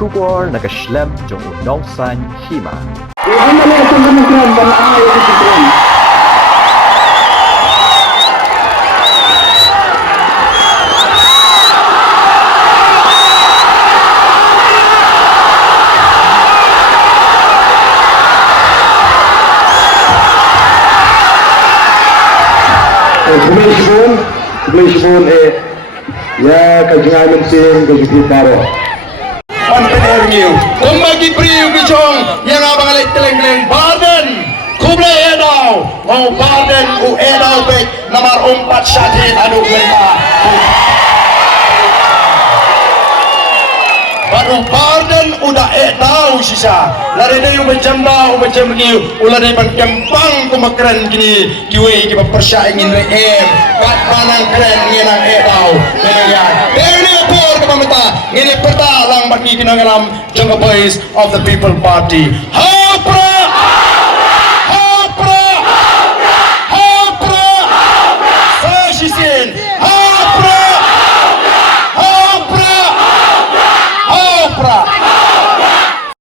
bersyukur nakaslem jong unongsan hima. Sebelum ya kajian mesin kejutan baru. Pantai New, kumbagi priu bicong yang abang alik teleng-teleng Barden, kublai edau, mau Barden u edau baik nomor 4 syadid adu mereka. Baru Barden udah edau sisa, lari dia macam ni, ulah dia kempang kumakeren gini, kiwe kita persaingin reem, kat manang keren ngenang edau, menelihat. Ini por kepamita, ini peta lang bagi kinangalam jangka boys of the People Party.